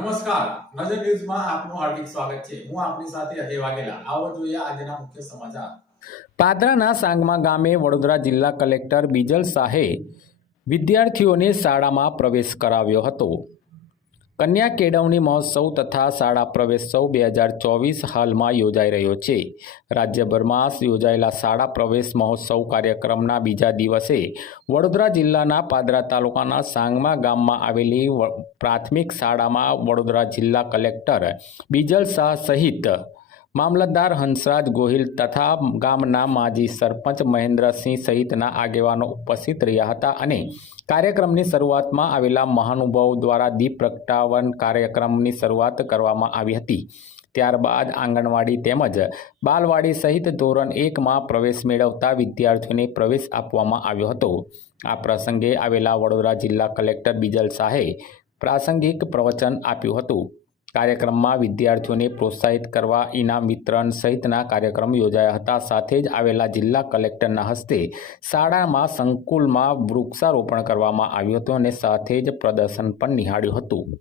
નમસ્કાર. નજર ન્યૂઝમાં આપનું હાર્દિક સ્વાગત છે. હું આપની સાથે અજય વાઘેલા. આવો જોઈએ આજના મુખ્ય સમાચાર. પાદરાના સાંગમા ગામે વડોદરા જિલ્લા કલેક્ટર બીજલ શાહે વિદ્યાર્થીઓને શાળામાં પ્રવેશ કરાવ્યો હતો. કન્યા કેળવણી મહોત્સવ તથા શાળા પ્રવેશોત્સવ બે હજાર ચોવીસ હાલમાં યોજાઈ રહ્યો છે. રાજ્યભરમાં યોજાયેલા શાળા પ્રવેશ મહોત્સવ કાર્યક્રમના બીજા દિવસે વડોદરા જિલ્લાના પાદરા તાલુકાના સાંગમા ગામમાં આવેલી પ્રાથમિક શાળામાં વડોદરા જિલ્લા કલેક્ટર બીજલ શાહ સહિત મામલતદાર હંસરાજ ગોહિલ તથા ગામના માજી સરપંચ મહેન્દ્રસિંહ સહિતના આગેવાનો ઉપસ્થિત રહ્યા હતા અને કાર્યક્રમની શરૂઆતમાં આવેલા મહાનુભાવો દ્વારા દીપ પ્રગટાવન કાર્યક્રમની શરૂઆત કરવામાં આવી હતી. ત્યારબાદ આંગણવાડી તેમજ બાલવાડી સહિત ધોરણ એકમાં પ્રવેશ મેળવતા વિદ્યાર્થીઓને પ્રવેશ આપવામાં આવ્યો હતો. આ પ્રસંગે આવેલા વડોદરા જિલ્લા કલેક્ટર બીજલ શાહે પ્રાસંગિક પ્રવચન આપ્યું હતું. કાર્યક્રમમાં વિદ્યાર્થીઓને પ્રોત્સાહિત કરવા ઇનામ વિતરણ સહિતના કાર્યક્રમ યોજાયા હતા. સાથે જ આવેલા જિલ્લા કલેક્ટરના હસ્તે શાળામાં સંકુલમાં વૃક્ષારોપણ કરવામાં આવ્યું હતું અને સાથે જ પ્રદર્શન પણ નિહાળ્યું હતું.